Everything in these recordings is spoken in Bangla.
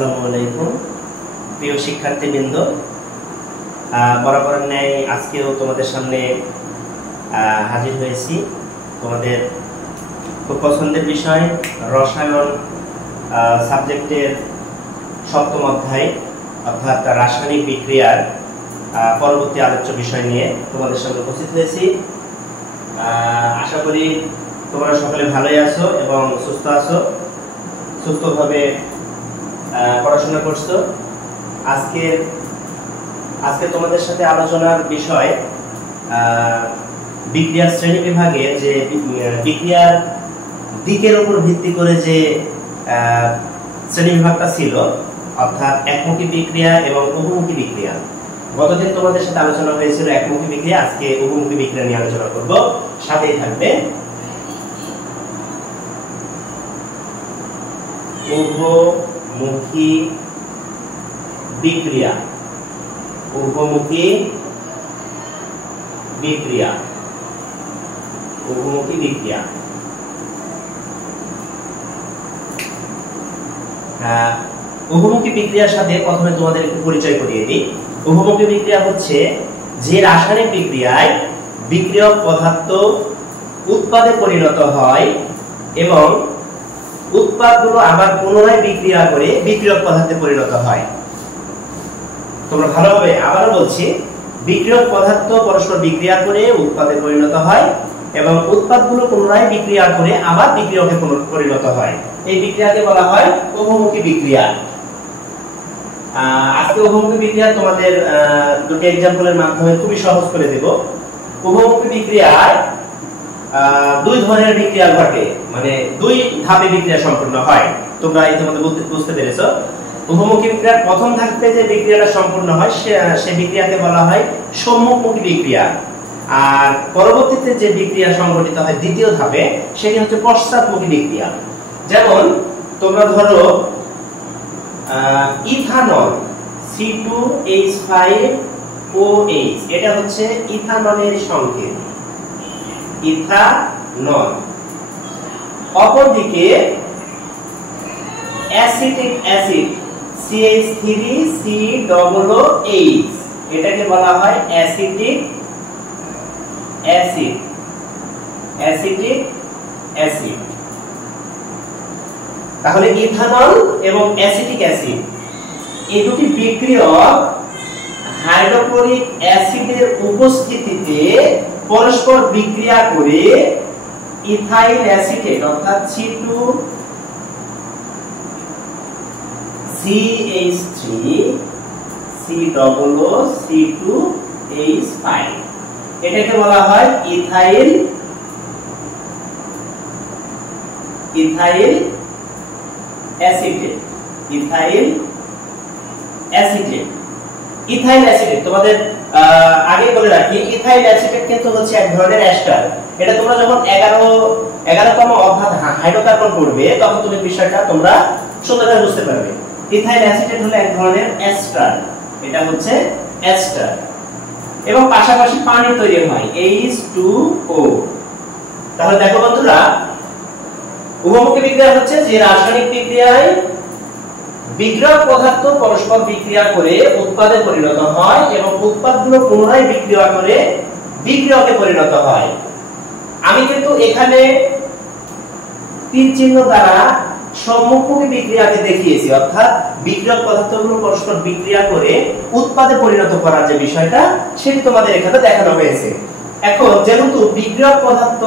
আসসালামু আলাইকুম প্রিয় শিক্ষার্থীবৃন্দ, বরাবরের ন্যায় আজকেও তোমাদের সামনে হাজির হয়েছি। তোমাদের খুব পছন্দের বিষয় রসায়ন সাবজেক্টের সপ্তম অধ্যায় অর্থাৎ রাসায়নিক বিক্রিয়ার পরবর্তী আলোচ্য বিষয় নিয়ে তোমাদের সামনে উপস্থিত হয়েছি। আশা করি তোমরা সকলে ভালোই আছো এবং সুস্থ আছো, সুস্থভাবে পড়াশোনা করছো। আজকে তোমাদের সাথে আলোচনার বিষয় বিক্রিয়ার শ্রেণী বিভাগে যে বিক্রিয়ার দিকের উপর ভিত্তি করে যে শ্রেণী বিভাগটা ছিল, অর্থাৎ একমুখী বিক্রিয়া এবং বহুমুখী বিক্রিয়া। গতদিন তোমাদের সাথে আলোচনা হয়েছিল একমুখী বিক্রিয়া, আজকে বহুমুখী বিক্রিয়া নিয়ে আলোচনা করব। সাথেই থাকবে উভমুখী বিক্রিয়া। উভমুখী বিক্রিয়া, উভমুখী বিক্রিয়া। উভমুখী বিক্রিয়ার সাথে প্রথমে তোমাদের একটু পরিচয় করিয়ে দিই। উভমুখী বিক্রিয়া হচ্ছে যে রাসায়নিক বিক্রিয়ায় বিক্রিয়ক পদার্থ উৎপাদে পরিণত হয় এবং উৎপাদগুলো আবার পুনরায় বিক্রিয়া করে বিক্রিয়ক পদার্থে পরিণত হয়। তোমরা ভালোভাবে আবারও বলছি, বিক্রিয়ক পদার্থ পরস্পর বিক্রিয়া করে উৎপাদে পরিণত হয় এবং উৎপাদগুলো পুনরায় বিক্রিয়া করে আবার বিক্রিয়কে পরিণত হয়। এই বিক্রিয়াকে বলা হয় উভমুখী বিক্রিয়া। আজকে উভমুখী বিক্রিয়া তোমাদের দুটি एग्जांपलের মাধ্যমে খুবই সহজ করে দেব। উভমুখী বিক্রিয়ায় দুই ধরনের বিক্রিয়া ঘটে, মানে দুই ধাপে বিক্রিয়া সম্পন্ন হয়। তোমরা ইতিমধ্যে বুঝতে পেরেছো। উভমুখী বিক্রিয়ার প্রথম ধাপে যে বিক্রিয়াটা সম্পন্ন হয় সেই বিক্রিয়াকে বলা হয় সম্মুখমুখী বিক্রিয়া, আর পরবর্তীতে যে বিক্রিয়া সংঘটিত হয় দ্বিতীয় ধাপে সেটি হচ্ছে পশ্চাৎমুখী বিক্রিয়া। যেমন তোমরা ধরো ইথানল C2H5OH, এটা হচ্ছে ইথানলের সংকেত, ইথানল। অপরদিকে অ্যাসিটিক অ্যাসিড CH3COOH, এটাকে বলা হয় অ্যাসিটিক অ্যাসিড, অ্যাসিটিক অ্যাসিড। তাহলে ইথানল এবং অ্যাসিটিক অ্যাসিড এই দুটি বিক্রিয়ক হাইড্রোক্লোরিক অ্যাসিডের উপস্থিতিতে পরস্পর বিক্রিয়া করে ইথাইল অ্যাসিটেট অর্থাৎ C2H3COOC2H5, এটাকে বলা হয় ethyl acetate, ethyl acetate. Ethyl acetate তোমাদের আগে বলে রাখি, ইথাইল অ্যাসিটেট কিন্তু হচ্ছে এক ধরনের এস্টার। এটা তোমরা যখন 11তম অধ্যায় হাইড্রোকার্বন পড়বে তখন তুমি বিষয়টা তোমরা সুন্দরভাবে বুঝতে পারবে। ইথাইল অ্যাসিটেট হলো এক ধরনের এস্টার, এটা হচ্ছে এস্টার এবং পাশাপাশি পানি তৈরি হয় H2O। তাহলে দেখো বন্ধুরা, উভমুখী বিক্রিয়া হচ্ছে যে রাসায়নিক বিক্রিয়ায় বিক্রিয়ক পদার্থ পরস্পর বিক্রিয়া করে উৎপাদে পরিণত হয় এবং উৎপাদগুলো পুনরায় বিক্রিয়া করে বিক্রিয়কে পরিণত হয়। আমি কিন্তু এখানে তীর চিহ্ন দ্বারা সম্মুখমুখী বিক্রিয়াকে দেখিয়েছি, অর্থাৎ বিক্রিয়ক পদার্থগুলো পরস্পর বিক্রিয়া করে উৎপাদে পরিণত করার যে বিষয়টা সেটি তোমাদের এখানে দেখানো হয়েছে। এখন যেহেতু বিক্রিয়ক পদার্থ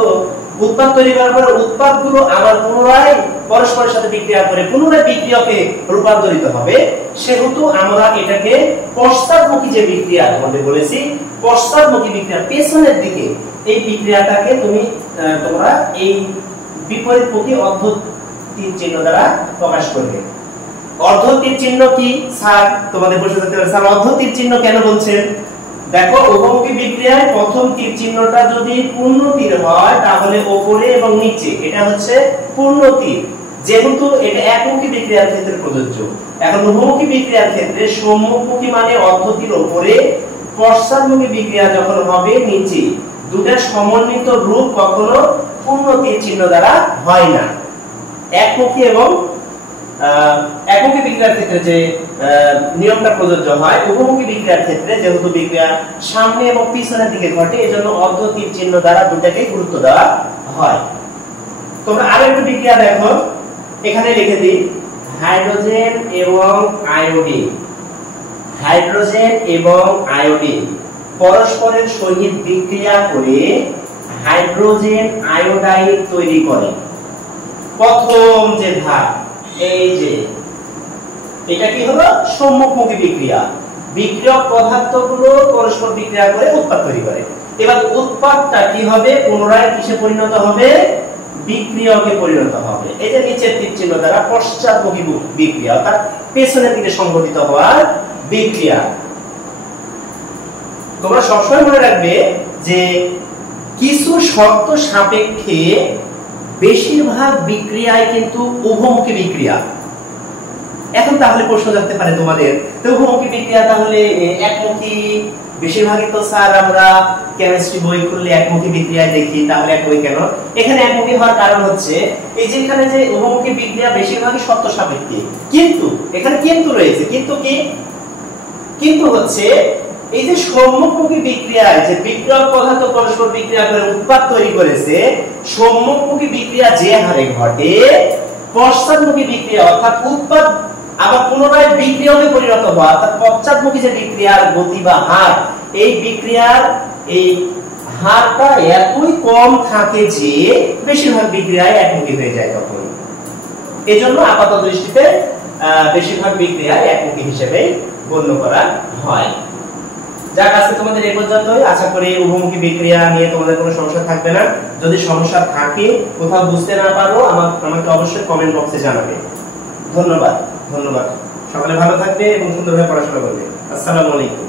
উৎপাদ তৈরি করার পর উৎপাদগুলো আবার পুনরায় পরস্পরের সাথে বিক্রিয়া করে পুনরায় বিক্রিয়কে রূপান্তরিত হবে, সেহেতু আমরা এটাকে পশ্চাৎমুখী যে বিক্রিয়া তোমাদের বলেছি, পশ্চাৎমুখী বিক্রিয়া পেছনের দিকে এই বিক্রিয়াটাকে তোমরা এই বিপরীতমুখী অর্ধ তীর চিহ্ন দ্বারা প্রকাশ করবে। অর্ধ তীর চিহ্ন কি স্যার তোমাদের প্রশ্ন থাকতে পারে, স্যার অর্ধ তীর চিহ্ন কেন বলছেন? দেখো, উভমুখী বিক্রিয়ায় প্রথম তীর চিহ্নটা যদি পূর্ণ তীর হয় তাহলে উপরে এবং নিচে এটা হচ্ছে পূর্ণ তীর, যেহেতু এটা একমুখী বিক্রিয়ার ক্ষেত্রে প্রযোজ্য। এখন উভমুখী বিক্রিয়ার ক্ষেত্রে সম্মুখমুখী মানে অর্ধ তীর উপরে, পশ্চাৎমুখী বিক্রিয়া যখন হবে নিচে। দুটার সমন্বিত রূপ কখনো পূর্ণ তীর চিহ্ন দ্বারা হয় না। একমুখী এবং একমুখী বিক্রিয়ার ক্ষেত্রে যে নিয়মটা প্রযোজ্য হয়, উভমুখী বিক্রিয়ার ক্ষেত্রে যেহেতু বিক্রিয়া সামনে এবং পিছনের দিকে ঘটে, এজন্য অর্ধ তীর চিহ্ন দ্বারা দুটাকেই গুরুত্ব দেওয়া হয়। তোমরা আরেকটা বিক্রিয়া দেখো, এখানে লিখে দিই হাইড্রোজেন এবং আয়োডিন। হাইড্রোজেন এবং আয়োডিন পরস্পরের সহিত বিক্রিয়া করে হাইড্রোজেন আয়োডাইড তৈরি করে। প্রথম যে ধাপ, এই যে এটা কি হলো সম্মুখমুখী বিক্রিয়া, বিক্রিয়ক পদার্থগুলো পরস্পর বিক্রিয়া করে উৎপাদ তৈরি করে। এবার উৎপাদটা কি হবে, পুনরায় কিসে পরিণত হবে, বিক্রিয়কে পরিণত হবে। এই যে নিচের তীর চিহ্ন দ্বারা পশ্চাৎমুখী বিক্রিয়া, অর্থাৎ পেছনের দিকে সংঘটিত হওয়ার বিক্রিয়া। তোমরা সবসময় মনে রাখবে যে কিছু শর্ত সাপেক্ষে বেশিরভাগ বিক্রিয়ায় কিন্তু উভমুখী বিক্রিয়া। এখন তাহলে প্রশ্ন জানতে পারে তোমাদের, তো উভমুখী বিক্রিয়া তাহলে একমুখী বেশিরভাগই তো স্যার আমরা কেমিস্ট্রি বই খুললে একমুখী বিক্রিয়া দেখি, তাহলে একমুখী কেন? এখানে একমুখী হওয়ার কারণ হচ্ছে এই যে এখানে যে উভমুখী বিক্রিয়া বেশিরভাগই শর্ত সাপেক্ষে, কিন্তু এখানে কিন্তু রয়েছে, কিন্তু কি, কিন্তু হচ্ছে এই যে সম্মুখমুখী বিক্রিয়ায় যে বিক্রিয়ক পদার্থ পরস্পর বিক্রিয়া করে উৎপাদ তৈরি করেছে, সম্মুখমুখী বিক্রিয়া যে হারে ঘটে, পশ্চাৎমুখী বিক্রিয়া অর্থাৎ উৎপাদ আবার পুনরায় বিক্রিয়কে পরিণত হওয়া, অর্থাৎ পশ্চাৎমুখী যে বিক্রিয়ার গতি বা হার, এই বিক্রিয়ার এই হারটা এতই কম থাকে যে বেশিরভাগ বিক্রিয়ায় একমুখী হয়ে যায় তখন। এজন্য আপাত দৃষ্টিতে বেশিরভাগ বিক্রিয়ায় একমুখী হিসেবে গণ্য করা হয়। যার কাছে তোমাদের এই পর্যন্তই। আশা করি উভমুখী বিক্রিয়া নিয়ে তোমাদের কোনো সমস্যা থাকবে না। যদি সমস্যা থাকে, কোথাও বুঝতে না পারো, আমাকে অবশ্যই কমেন্ট বক্সে জানাবে। ধন্যবাদ। সকলে ভালো থাকবে এবং সুন্দরভাবে পড়াশোনা করবে। আসসালামু আলাইকুম।